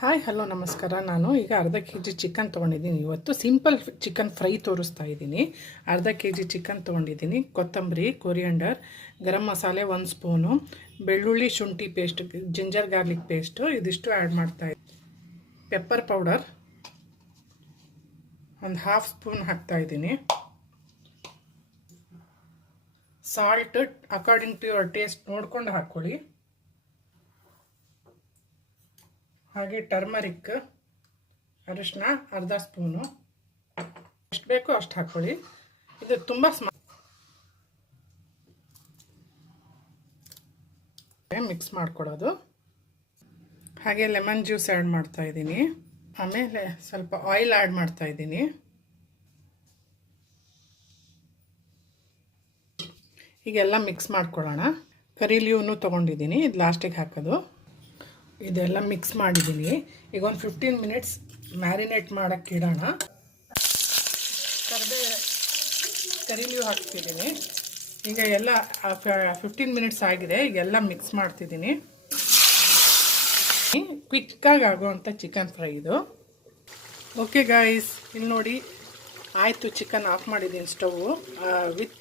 Hi hello ನಮಸ್ಕಾರ. ನಾನು ಈಗ ಅರ್ಧ ಕೆಜಿ ಚಿಕನ್ ತೊಗೊಂಡಿದ್ದೀನಿ. ಇವತ್ತು ಸಿಂಪಲ್ ಚಿಕನ್ ಫ್ರೈ ತೋರಿಸ್ತಾ ಇದ್ದೀನಿ. ಅರ್ಧ ಕೆಜಿ ಚಿಕನ್ ತೊಗೊಂಡಿದ್ದೀನಿ. ಕೊತ್ತಂಬರಿ, ಕೊರಿಯಂಡರ್, ಗರಂ ಮಸಾಲೆ 1 ಸ್ಪೂನು, ಬೆಳ್ಳುಳ್ಳಿ ಶುಂಠಿ ಪೇಸ್ಟ್, ಜಿಂಜರ್ ಗಾರ್ಲಿಕ್ ಪೇಸ್ಟು ಇದಿಷ್ಟು ಆ್ಯಡ್ ಮಾಡ್ತಾಯಿದ್ದೀನಿ. ಪೆಪ್ಪರ್ ಪೌಡರ್ ಒಂದು 1/2 ಸ್ಪೂನ್ ಹಾಕ್ತಾಯಿದ್ದೀನಿ. Salt according to your taste ನೋಡ್ಕೊಂಡು ಹಾಕ್ಕೊಳ್ಳಿ. ಹಾಗೆ ಟರ್ಮರಿಕ್ ಅರಿಶಿನ ಅರ್ಧ ಸ್ಪೂನು, ಎಷ್ಟು ಬೇಕೋ ಅಷ್ಟು ಹಾಕ್ಕೊಳ್ಳಿ. ಇದು ತುಂಬ ಮಿಕ್ಸ್ ಮಾಡ್ಕೊಳ್ಳೋದು. ಹಾಗೆ ಲೆಮನ್ ಜ್ಯೂಸ್ ಆ್ಯಡ್ ಮಾಡ್ತಾ ಇದ್ದೀನಿ. ಆಮೇಲೆ ಸ್ವಲ್ಪ ಆಯಿಲ್ ಆ್ಯಡ್ ಮಾಡ್ತಾ ಇದ್ದೀನಿ. ಈಗೆಲ್ಲ ಮಿಕ್ಸ್ ಮಾಡ್ಕೊಳ್ಳೋಣ. ಕರಿ ಲೀವ್ನು ತೊಗೊಂಡಿದ್ದೀನಿ, ಇದು ಲಾಸ್ಟಿಗೆ ಹಾಕೋದು. ಇದೆಲ್ಲ ಮಿಕ್ಸ್ ಮಾಡಿದ್ದೀನಿ. ಈಗ ಒಂದು 15 ಮಿನಿಟ್ಸ್ ಮ್ಯಾರಿನೇಟ್ ಮಾಡೋಕ್ಕೆ ಇಡೋಣ. ಕರಿ ಲೀವ್ ಹಾಕ್ತಿದ್ದೀನಿ. ಈಗ ಎಲ್ಲ 15 ಮಿನಿಟ್ಸ್ ಆಗಿದೆ. ಈಗೆಲ್ಲ ಮಿಕ್ಸ್ ಮಾಡ್ತಿದ್ದೀನಿ. ಕ್ವಿಕ್ಕಾಗಿ ಆಗೋವಂಥ ಚಿಕನ್ ಫ್ರೈ ಇದು. ಓಕೆ ಗಾಯ್ಸ್, ಇಲ್ಲಿ ನೋಡಿ ಆಯಿತು. ಚಿಕನ್ ಆಫ್ ಮಾಡಿದ್ದೀನಿ ಸ್ಟವ್ ವಿತ್